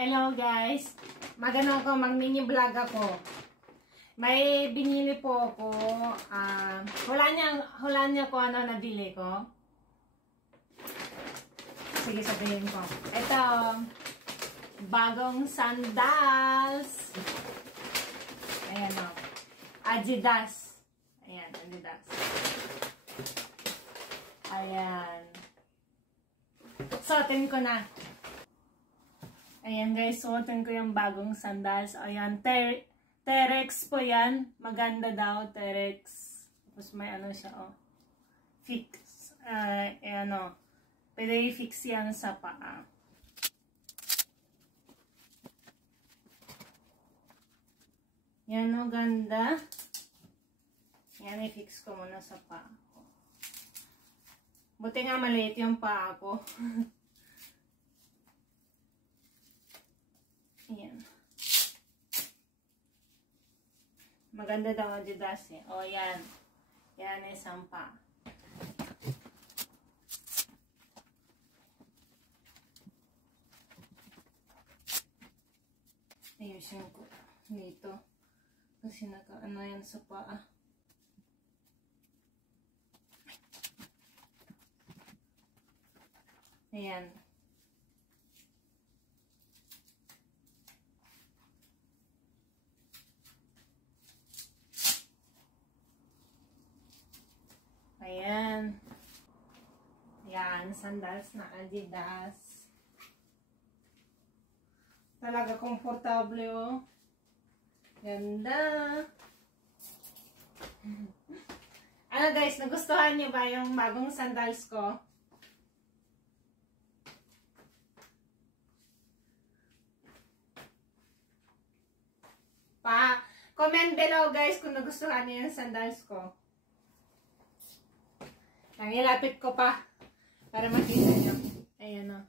Hello guys! mag-mini vlog ako. May binili po ako. Hulaan niya ko ano nabili ko. Sige, sabihin ko. Ito, bagong sandals. Ayan o. Adidas. Ayan, Adidas. Ayan. Suotin ko na. Ayan guys, suotin ko yung bagong sandals. Ayan, Terex po yan. Maganda daw, Terex. Tapos may ano siya, oh. Fix. Ayan o. Pwede i-fix yan sa paa. Yan o, ganda. Yan, i-fix ko muna sa paa ko. Buti nga maliit yung paa ko. Ayan. Maganda daw ang Adidas eh. O, yan. Yan isang paa. Ayusin ko dito. Kasi naka-ano yan sa paa. Ayan. Ayan. Ayan, sandals na Adidas. Talaga komportable oh. Ganda. Ano guys, nagustuhan niyo ba yung bagong sandals ko? Comment below guys kung nagustuhan niyo yung sandals ko. Nangilapit ko pa para makita niyo. Ayan o.